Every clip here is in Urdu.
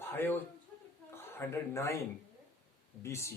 509 BC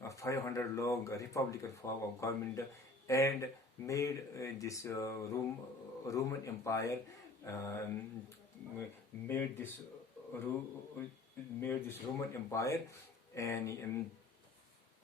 500 long republican form of government and made this Roman Empire made this Roman Empire and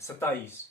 27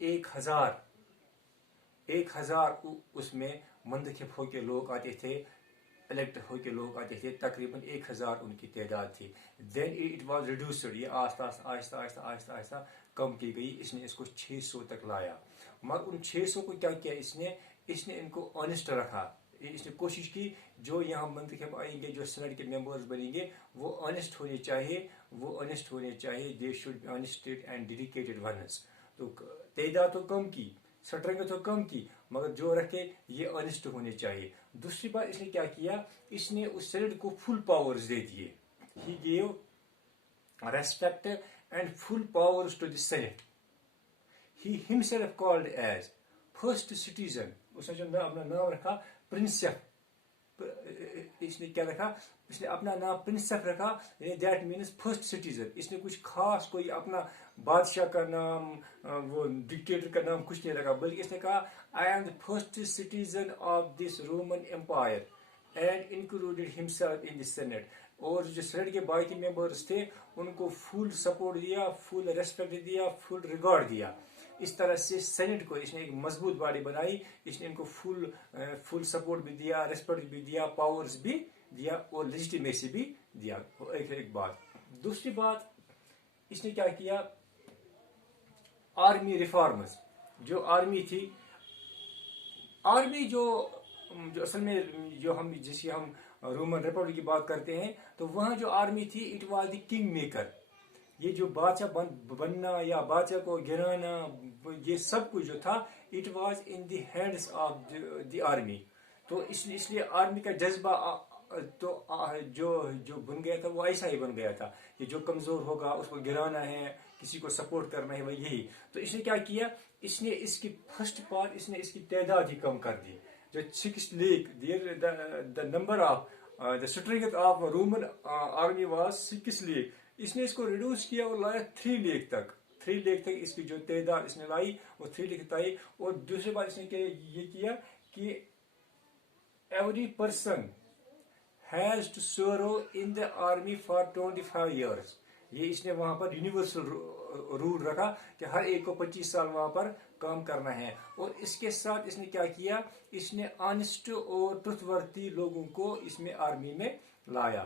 1000 1000 اس میں منتخب ہو کے لوگ آتے تھے، الیکٹ ہو کے لوگ آتے تھے، تقریباً 1000 ان کی تعداد تھی. دین اٹ واز ریڈیوسڈ، یہ آہستہ آہستہ آہستہ آہستہ آہستہ کم کی گئی. اس نے اس کو 600 تک لایا. مگر ان 600 کو کیا کیا اس نے ان کو آنےسٹ رکھا. اس نے کوشش کی جو یہاں منتخب آئیں گے، جو سینٹ کے ممبرز بنیں گے، وہ آنےسٹ ہونے چاہیے. They should be honest and dedicated ones. تو تعداد تو کم کی، سٹرنگ تو کم کی، مگر جو رکھے یہ آنےسٹ ہونے چاہیے. دوسری بات اس نے کیا کیا، اس نے اس سینٹ کو فل پاورز دے دیے. He gave respect and full powers to the senate. He himself called as first citizen. اس نے جو اپنا نام رکھا پرنسپ. اس نے کیا رکھا، اس نے اپنا نام پرنسپ رکھا، یعنی دیٹ مینس فرسٹ سٹیزن. اس نے کچھ خاص کوئی اپنا بادشاہ کا نام، وہ ڈکٹیٹر کا نام کچھ نہیں رکھا، بلکہ اس نے کہا I am the first citizen of this Roman empire and included himself in the senate. اور جو سینٹ کے باقی ممبرس تھے ان کو فل سپورٹ دیا، فل ریسپیکٹ دیا، فل ریگارڈ دیا. اس طرح سے سینٹ کو اس نے ایک مضبوط باڈی بنائی. اس نے ان کو فل سپورٹ بھی دیا، ریسپیکٹ بھی دیا، پاورز بھی دیا اور لیجیٹیمیسی بھی دیا. ایک بات. دوسری بات اس نے کیا کیا، آرمی ریفارمز. جو آرمی تھی، آرمی جو اصل میں جو ہم جس کی ہم رومن ریپبلک کی بات کرتے ہیں، تو وہاں جو آرمی تھی it was the king maker. یہ جو بادشاہ بننا یا بادشاہ کو گرانا، یہ سب کچھ جو تھا it was in the hands of the army. تو اس لیے آرمی کا جذبہ تو جو بن گیا تھا وہ ایسا ہی بن گیا تھا کہ جو کمزور ہوگا اس کو گرانا ہے، کسی کو سپورٹ کرنا ہے، وہ یہی. تو اس نے کیا کیا، اس نے اس کی فرسٹ پارٹ، اس نے اس کی تعداد ہی کم کر دی. جو 6 lakh the number of the strength of Roman army was 6 lakh. اس نے اس کو ریڈیوس کیا اور لایا 3 لیک تک. 3 لیک تک اس کی جو تعداد اس نے لائی وہ 3 لیک تک آئی. اور دوسری بات اس نے یہ کیا کہ every person has to serve in the army for 25 years. یہ اس نے وہاں پر یونیورسل رول رکھا کہ ہر ایک کو 25 سال وہاں پر کام کرنا ہے. اور اس کے ساتھ اس نے کیا کیا، اس نے آنےسٹ اور ٹروتھ ورتھی لوگوں کو اس میں آرمی میں لایا.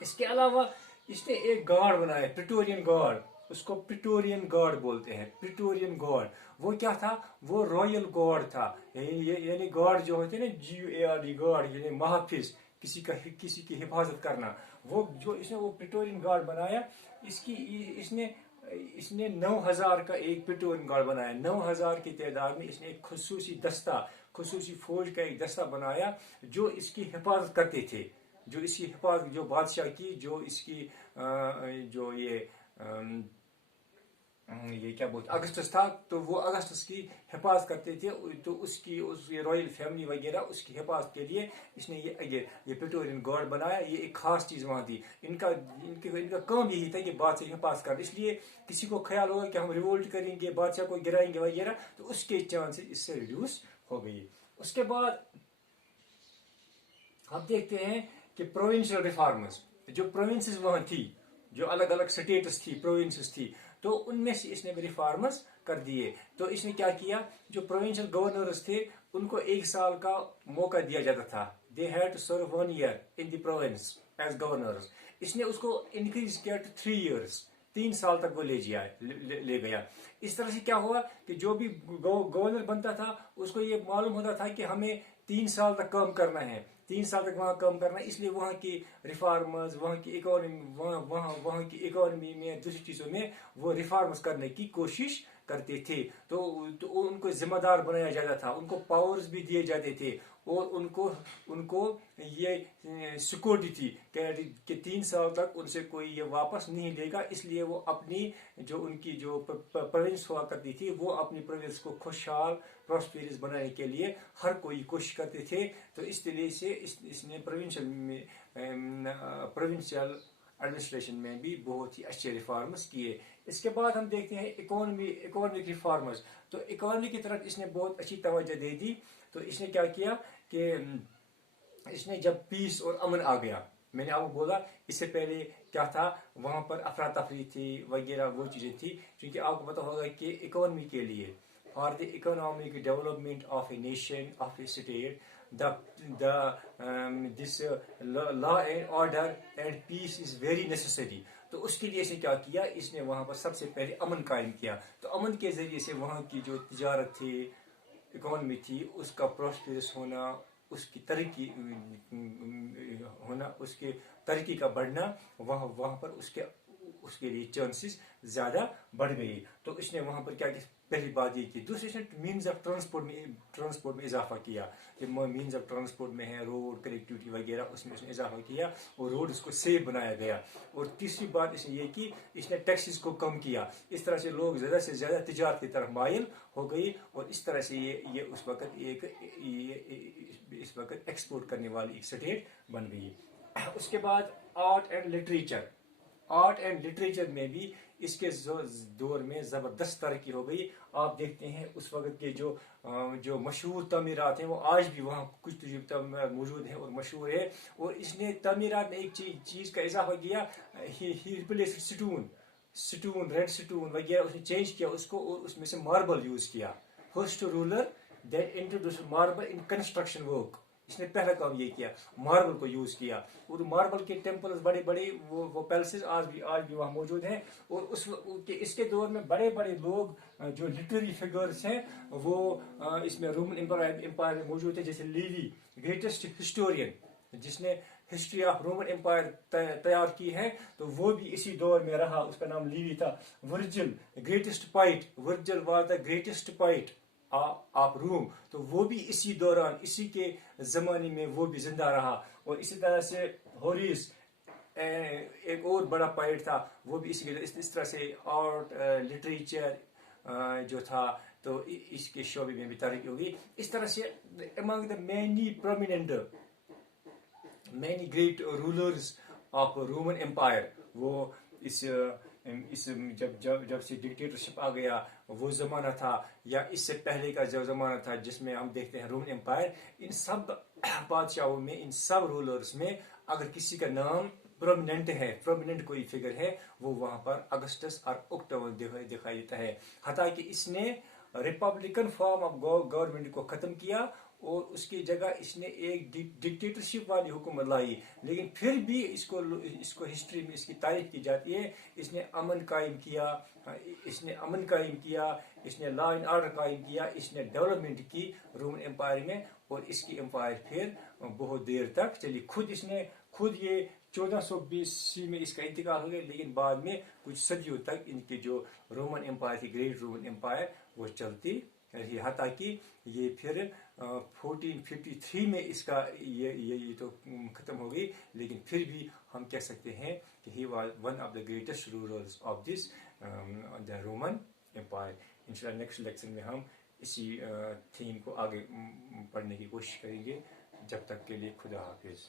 اس کے علاوہ اس نے ایک گارڈ بنایا، پریٹورین گارڈ. اس کو پریٹورین گارڈ بولتے ہیں. پریٹورین گارڈ وہ کیا تھا، وہ رائل گارڈ تھا. یعنی گارڈ جو ہوتے ہیں نا، GUARD گارڈ، یعنی محافظ، کسی کی حفاظت کرنا. وہ جو اس نے وہ پریٹورین گارڈ بنایا. اس نے 9000 کا ایک پریٹورین گارڈ بنایا. 9000 کی تعداد میں اس نے ایک خصوصی دستہ، خصوصی فوج کا ایک دستہ بنایا جو اس کی حفاظت کرتے تھے. جو اس کی حفاظت، جو بادشاہ کی، جو اس کی جو یہ کیا بولتے اگسٹس تھا، تو وہ اگسٹس کی حفاظت کرتے تھے. تو اس رائل فیملی وغیرہ اس کی حفاظت کے لیے اس نے یہ پریٹورین گارڈ بنایا. یہ ایک خاص چیز وہاں تھی. ان کا کام یہی تھا کہ بادشاہ کی حفاظت کرنا. اس لیے کسی کو خیال ہوگا کہ ہم ریوولٹ کریں گے، بادشاہ کو گرائیں گے وغیرہ، تو اس کے چانسز اس سے ریڈیوس ہو گئی. اس کے بعد ہم دیکھتے ہیں کہ پروونشل ریفارمز. جو پروونسز وہاں تھی، جو الگ الگ سٹیٹس تھی، پروونسز تھی، تو ان میں سے اس نے بھی ریفارمز کر دیے. تو اس نے کیا کیا، جو پروونشل گورنرز تھے ان کو 1 سال کا موقع دیا جاتا تھا. They had to serve 1 year in the province as governors. اس نے اس کو انکریز کیا ٹو 3 years. 3 سال تک وہ لے گیا. اس طرح سے کیا ہوا کہ جو بھی گورنر بنتا تھا اس کو یہ معلوم ہوتا تھا کہ ہمیں 3 سال تک کام کرنا ہے، 3 سال تک وہاں کام کرنا ہے. اس لیے وہاں کی ریفارمز، وہاں کی اکانومی میں، دوسری چیزوں میں وہ ریفارمز کرنے کی کوشش کرتے تھے. تو ان کو ذمہ دار بنایا جاتا تھا، ان کو پاورز بھی دیے جاتے تھے، اور ان کو یہ سیکورٹی تھی کہ 3 سال تک ان سے کوئی یہ واپس نہیں لے گا. اس لیے وہ اپنی جو ان کی جو پروونس ہوا کرتی تھی، وہ اپنی پروونس کو خوشحال پراسپیرس بنانے کے لیے ہر کوئی کوشش کرتے تھے. تو اس طرح سے اس نے پروونشل ایڈمنسٹریشن میں بھی بہت ہی اچھے ریفارمز کیے. اس کے بعد ہم دیکھتے ہیں اکانومک ریفارمز. تو اکانومی کی طرف اس نے بہت اچھی توجہ دے دی. تو اس نے کیا کیا کہ اس نے جب پیس اور امن آ گیا، میں نے آپ کو بولا اس سے پہلے کیا تھا، وہاں پر افراتفری تھی وغیرہ وہ چیزیں تھی. کیونکہ آپ کو پتا ہوگا کہ اکانومی کے لیے for the economic development of a nation, of a state, this law and order and peace is very necessary. تو اس کے لیے اس نے کیا کیا, اس نے وہاں پر سب سے پہلے امن قائم کیا. تو امن کے ذریعے سے وہاں کی جو تجارت تھی, اکانومی تھی, اس کا پراسپیرس ہونا, اس کی ترقی ہونا, اس کے ترقی کا بڑھنا, وہاں پر اس کے لیے چانسز زیادہ بڑھ گئی. تو اس نے وہاں پر کیا کیا, پہلی بات یہ کی. دوسری اس نے مینز آف ٹرانسپورٹ میں اضافہ کیا. مینز آف ٹرانسپورٹ میں ہے روڈ کنیکٹیوٹی وغیرہ, اس میں اضافہ کیا اور روڈ اس کو سیف بنایا گیا. اور تیسری بات اس نے یہ کی, اس نے ٹیکسز کو کم کیا. اس طرح سے لوگ زیادہ سے زیادہ تجارت کی طرف مائل ہو گئی, اور اس طرح سے یہ اس وقت ایکسپورٹ کرنے والی ایک اسٹیٹ بن گئی. اس کے بعد art and literature. Art and literature میں بھی اس کے دور میں زبردست ترقی ہو گئی. آپ دیکھتے ہیں اس وقت کے جو مشہور تعمیرات ہیں وہ آج بھی وہاں کچھ تعمیرات موجود ہیں اور مشہور ہے. اور اس نے تعمیرات میں ایک چیز کا اضافہ کیا, ہی ریپلیسڈ سٹون ریڈ سٹون وغیرہ اس نے چینج کیا اس کو, اور اس میں سے ماربل یوز کیا. First ruler that introduced marble in construction work. اس نے پہلا کام یہ کیا, ماربل کو یوز کیا. اور ماربل کے ٹیمپلز بڑے بڑے وہ پیلسز آج بھی وہاں موجود ہیں. اور اس کے دور میں بڑے بڑے لوگ جو لٹریری فگرز ہیں وہ اس میں رومن امپائر میں موجود ہیں. جیسے لیوی, گریٹسٹ ہسٹورین, جس نے ہسٹری آف رومن امپائر تیار کی ہے, تو وہ بھی اسی دور میں رہا. اس کا نام لیوی تھا. Virgil greatest poet, Virgil was the greatest poet of Rome, تو وہ بھی اسی دوران اسی کے زمانے میں وہ بھی زندہ رہا. اور اسی طرح سے ہوریس ایک اور بڑا پوئٹ تھا, وہ بھی اس طرح سے آرٹ لٹریچر جو تھا تو اس کے شعبے میں بھی ترقی ہوگی. اس طرح سے among the many great rulers of Roman Empire, وہ جب سے ڈکٹیٹرشپ آ گیا وہ زمانہ تھا, یا اس سے پہلے کا جو زمانہ تھا جس میں ہم دیکھتے ہیں رومن امپائر, ان سب بادشاہوں میں, ان سب رولرز میں اگر کسی کا نام پرومیننٹ کوئی فگر ہے, وہ وہاں پر اگسٹس اور اکٹوبر دکھائی دیتا ہے. حتیٰ کہ اس نے ریپبلکن فارم آف گورنمنٹ کو ختم کیا اور اس کی جگہ اس نے ایک ڈکٹیٹرشپ والی حکومت لائی. لیکن پھر بھی اس کو ہسٹری میں اس کی تعریف کی جاتی ہے, اس نے امن قائم کیا, اس نے لا اینڈ آرڈر قائم کیا, اس نے ڈیولپمنٹ کی رومن امپائر میں. اور اس کی امپائر پھر بہت دیر تک چلی. خود یہ 1420 میں اس کا انتقال ہو گیا, لیکن بعد میں کچھ صدیوں تک ان کی جو رومن امپائر تھی, گریٹ رومن امپائر, وہ چلتی رہی. حتیٰ کہ یہ پھر 1453 میں اس کا یہ تو ختم ہو گئی, لیکن پھر بھی ہم کہہ سکتے ہیں کہ he was one of the greatest rulers of this the Roman empire. انشاءاللہ نیکسٹ لیکچر میں ہم اسی تھیم کو آگے پڑھنے کی کوشش کریں گے. جب تک کے لیے خدا حافظ.